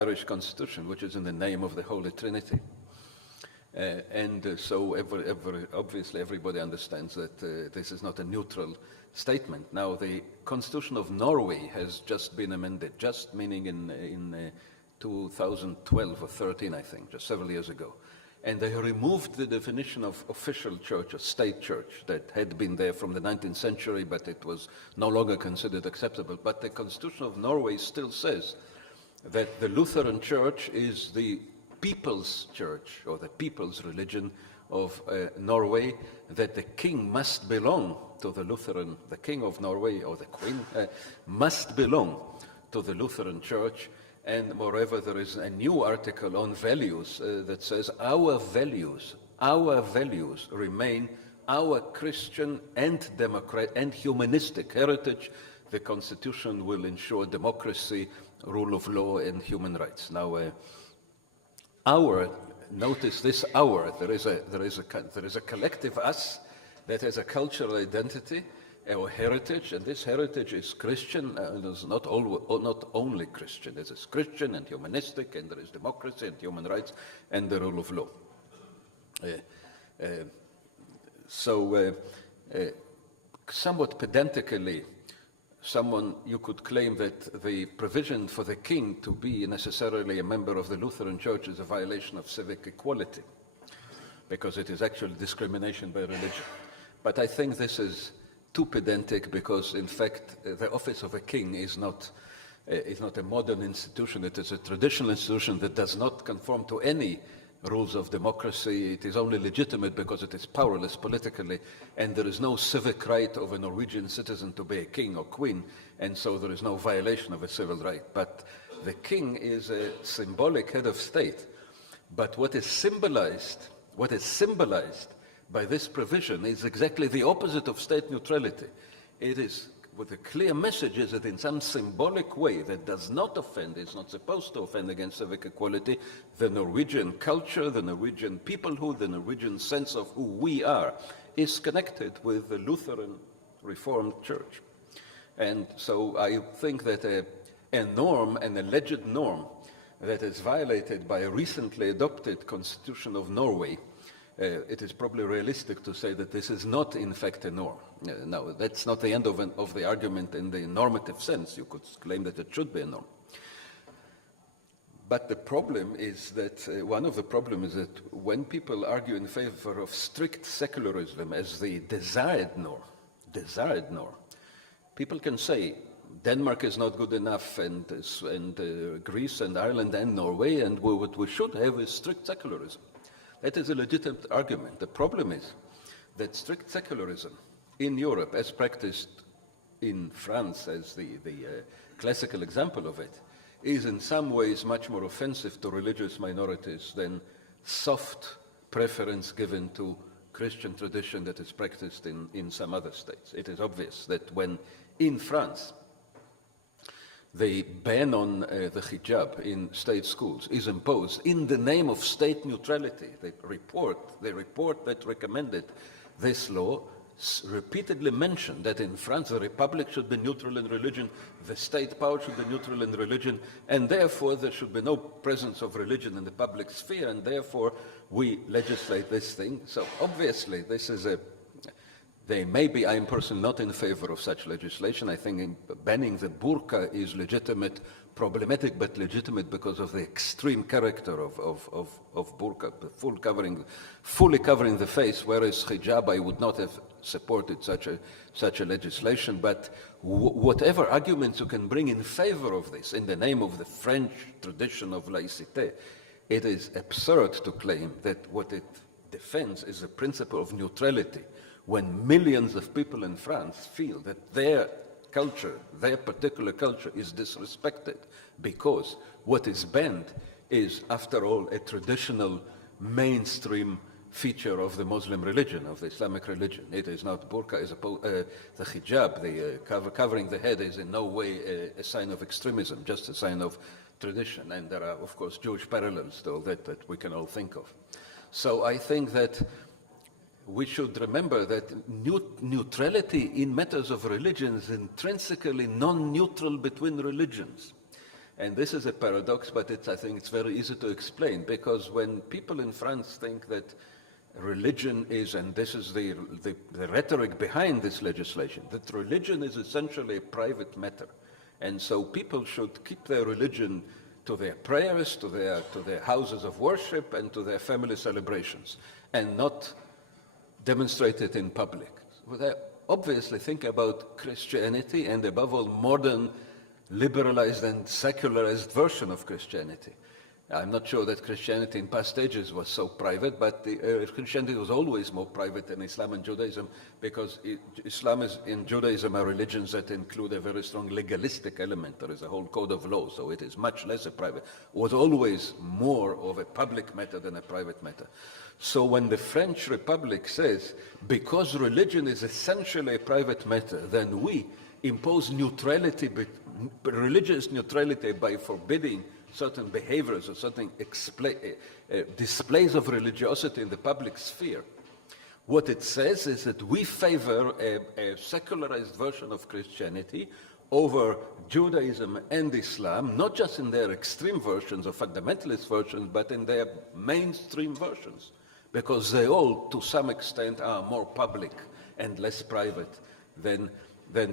Irish Constitution, which is in the name of the Holy Trinity. So obviously everybody understands that this is not a neutral statement. Now, the Constitution of Norway has just been amended, just meaning in 2012 or 13, I think, just several years ago. And they removed the definition of official church, or state church, that had been there from the 19th century, but it was no longer considered acceptable. But the Constitution of Norway still says that the Lutheran Church is the people's church, or the people's religion of Norway, that the king must belong to the Lutheran, the king of Norway, or the queen, must belong to the Lutheran Church. And moreover, there is a new article on values that says our values remain our Christian and democratic and humanistic heritage. The Constitution will ensure democracy, rule of law, and human rights. Now, notice this our. There is a collective us that has a cultural identity or heritage, and this heritage is Christian. It's not only Christian. It is Christian and humanistic, and there is democracy and human rights and the rule of law. Somewhat pedantically, you could claim that the provision for the king to be necessarily a member of the Lutheran Church is a violation of civic equality, because it is actually discrimination by religion. But I think this is too pedantic, because in fact the office of a king is not a modern institution. It is a traditional institution that does not conform to any rules of democracy. It is only legitimate because it is powerless politically, and there is no civic right of a Norwegian citizen to be a king or queen, and so there is no violation of a civil right. But the king is a symbolic head of state. But what is symbolized by this provision is exactly the opposite of state neutrality. It is, with a clear message, is that in some symbolic way that does not offend, it's not supposed to offend against civic equality, the Norwegian culture, the Norwegian peoplehood, the Norwegian sense of who we are is connected with the Lutheran Reformed Church. And so I think that a norm, an alleged norm, that is violated by a recently adopted Constitution of Norway, it is probably realistic to say that this is not, in fact, a norm. No, that's not the end of the argument in the normative sense. You could claim that it should be a norm. But the problem is that, one of the problems is that when people argue in favor of strict secularism as the desired norm, people can say Denmark is not good enough, and Greece and Ireland and Norway, and what we should have is strict secularism. That is a legitimate argument. The problem is that strict secularism in Europe, as practiced in France as the classical example of it, is in some ways much more offensive to religious minorities than soft preference given to Christian tradition that is practiced in some other states. It is obvious that when in France the ban on the hijab in state schools is imposed in the name of state neutrality. The report that recommended this law repeatedly mentioned that in France the republic should be neutral in religion, the state power should be neutral in religion, and therefore there should be no presence of religion in the public sphere, and therefore we legislate this thing. So obviously this is I am personally not in favor of such legislation. I think banning the burqa is legitimate, problematic, but legitimate because of the extreme character of burqa, fully covering the face, whereas hijab, I would not have supported such a legislation. But whatever arguments you can bring in favor of this, in the name of the French tradition of laïcité, it is absurd to claim that what it defends is the principle of neutrality, when millions of people in France feel that their culture, their particular culture, is disrespected because what is banned is, after all, a traditional mainstream feature of the Muslim religion, of the Islamic religion. It is not burqa, the hijab, the covering the head is in no way a sign of extremism, just a sign of tradition. And there are, of course, Jewish parallels to all that we can all think of. So I think that we should remember that neutrality in matters of religion is intrinsically non-neutral between religions. And this is a paradox, but I think it's very easy to explain, because when people in France think that religion is, and this is the rhetoric behind this legislation, that religion is essentially a private matter. And so people should keep their religion to their prayers, to their houses of worship, and to their family celebrations, and not demonstrate it in public. Well, they obviously think about Christianity, and above all, modern, liberalized and secularized version of Christianity. I'm not sure that Christianity in past ages was so private, but Christianity was always more private than Islam and Judaism, because Islam and Judaism are religions that include a very strong legalistic element. There is a whole code of law, so it is much less a private. It was always more of a public matter than a private matter. So when the French Republic says, because religion is essentially a private matter, then we impose neutrality, religious neutrality, by forbidding certain behaviors or certain displays of religiosity in the public sphere. What it says is that we favor a secularized version of Christianity over Judaism and Islam, not just in their extreme versions or fundamentalist versions, but in their mainstream versions, because they all, to some extent, are more public and less private than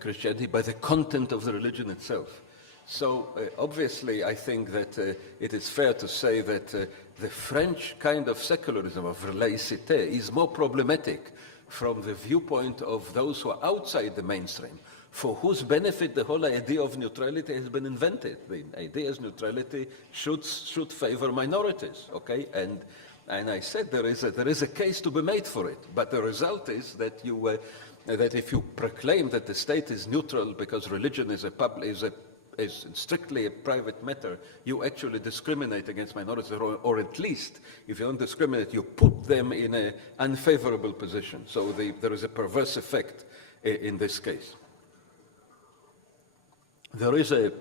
Christianity by the content of the religion itself. So obviously, I think that it is fair to say that the French kind of secularism, of laïcité, is more problematic from the viewpoint of those who are outside the mainstream, for whose benefit the whole idea of neutrality has been invented. The idea is neutrality should favor minorities, okay? And I said there is a case to be made for it, but the result is that that if you proclaim that the state is neutral because religion is strictly a private matter, you actually discriminate against minorities, or at least, if you don't discriminate, you put them in an unfavorable position. So there is a perverse effect in this case. There is a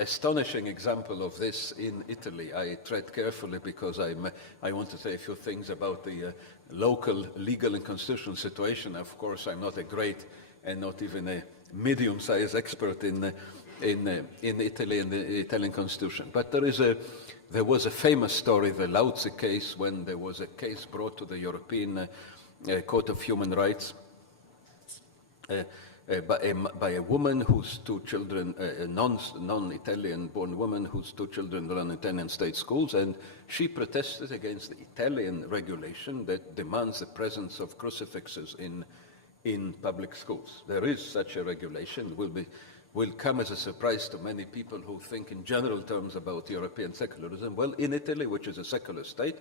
astonishing example of this in Italy. I tread carefully because I want to say a few things about the local legal and constitutional situation. Of course, I'm not a great and not even a medium-sized expert in Italy and the Italian constitution. But there was a famous story, the Lauzi case, when there was a case brought to the European Court of Human Rights by a woman whose two children, a non-Italian-born woman whose two children run Italian state schools, and she protested against the Italian regulation that demands the presence of crucifixes in public schools. There is such a regulation. Will come as a surprise to many people who think in general terms about European secularism. Well, in Italy, which is a secular state,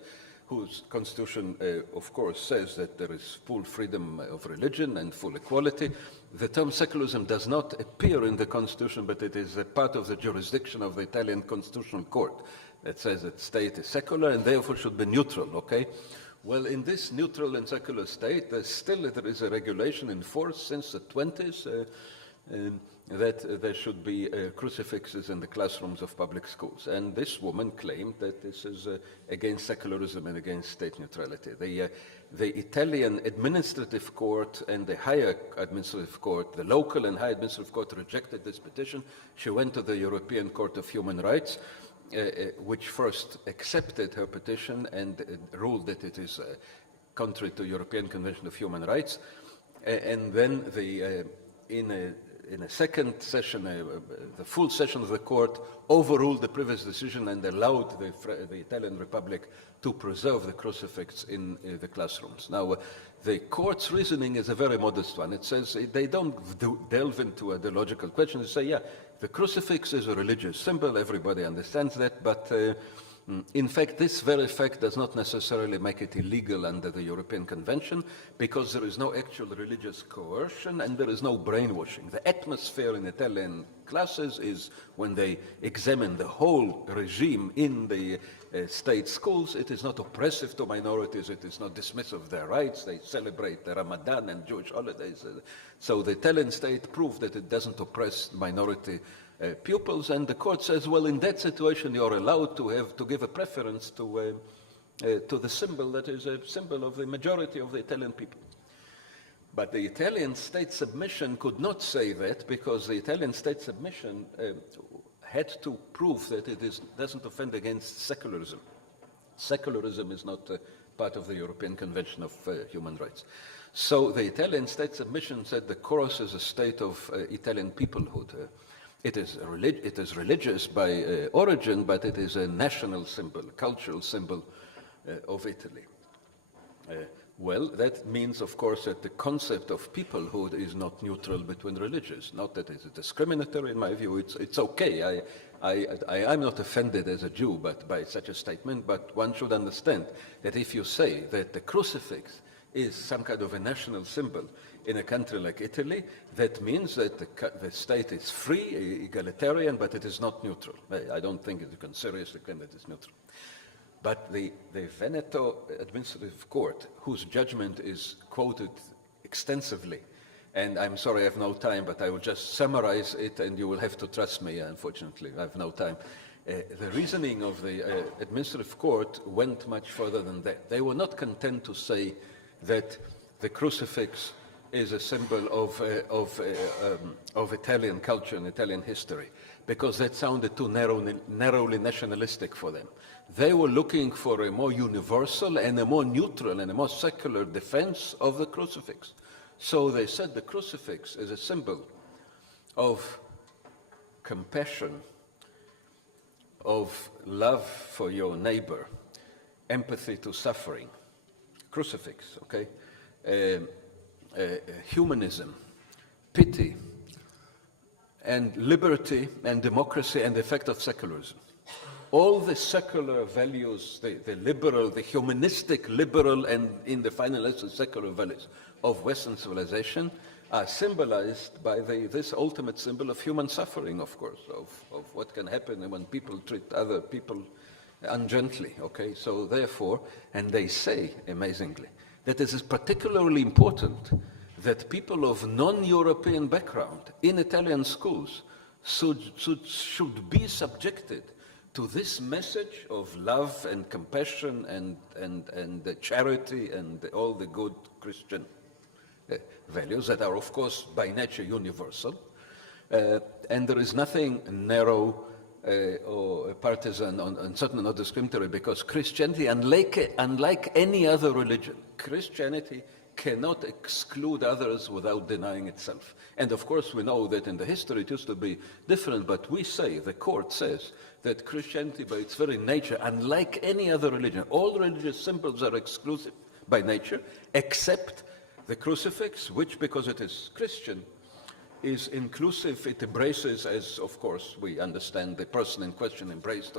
whose constitution, of course, says that there is full freedom of religion and full equality, the term secularism does not appear in the constitution, but it is a part of the jurisdiction of the Italian Constitutional Court that says that state is secular and therefore should be neutral, okay? Well, in this neutral and secular state, there is a regulation in force since the 20s that there should be crucifixes in the classrooms of public schools. And this woman claimed that this is against secularism and against state neutrality. The Italian administrative court and the higher administrative court, the local and high administrative court, rejected this petition. She went to the European Court of Human Rights, which first accepted her petition and ruled that it is contrary to European Convention of Human Rights. And then in a second session, the full session of the court overruled the previous decision and allowed the Italian Republic to preserve the crucifix in the classrooms. Now, the court's reasoning is a very modest one. It says they don't delve into ideological questions. They say, yeah, the crucifix is a religious symbol, everybody understands that, but in fact, this very fact does not necessarily make it illegal under the European Convention, because there is no actual religious coercion and there is no brainwashing. The atmosphere in Italian classes is, when they examine the whole regime in the state schools, it is not oppressive to minorities, it is not dismissive of their rights, they celebrate the Ramadan and Jewish holidays. So the Italian state proved that it doesn't oppress minority pupils, and the court says, well, in that situation, you're allowed to give a preference to the symbol that is a symbol of the majority of the Italian people. But the Italian state submission could not say that, because the Italian state submission had to prove that it doesn't offend against secularism. Secularism is not part of the European Convention of Human Rights. So the Italian state submission said the chorus is a state of Italian peoplehood. It is religious by origin, but it is a national symbol, cultural symbol of Italy. Well, that means, of course, that the concept of peoplehood is not neutral between religions. Not that it's discriminatory, in my view. It's okay. I'm not offended as a Jew by such a statement, but one should understand that if you say that the crucifix is some kind of a national symbol in a country like Italy, that means that the state is free, egalitarian, but it is not neutral. I don't think you can seriously claim that it's neutral. But the Veneto Administrative Court, whose judgment is quoted extensively, and I'm sorry I have no time, but I will just summarize it, and you will have to trust me, unfortunately, I have no time. The reasoning of the Administrative Court went much further than that. They were not content to say that the crucifix is a symbol of Italian culture and Italian history, because that sounded too narrowly nationalistic for them. They were looking for a more universal and a more neutral and a more secular defense of the crucifix. So they said the crucifix is a symbol of compassion, of love for your neighbor, empathy to suffering. Crucifix, okay? Humanism, pity, and liberty and democracy and the effect of secularism. All the secular values, the liberal, the humanistic, liberal, and in the final essence, secular values of Western civilization are symbolized by this ultimate symbol of human suffering, of course, of what can happen when people treat other people ungently, okay? So therefore, and they say, amazingly, that it is particularly important that people of non-European background in Italian schools should be subjected to this message of love and compassion and charity and all the good Christian values that are, of course, by nature universal. And there is nothing narrow or partisan and certainly not discriminatory, because Christianity, unlike any other religion, Christianity cannot exclude others without denying itself. And of course, we know that in the history it used to be different, but we say, the court says, that Christianity by its very nature, unlike any other religion, all religious symbols are exclusive by nature, except the crucifix, which, because it is Christian, is inclusive. It embraces, as of course we understand the person in question embraced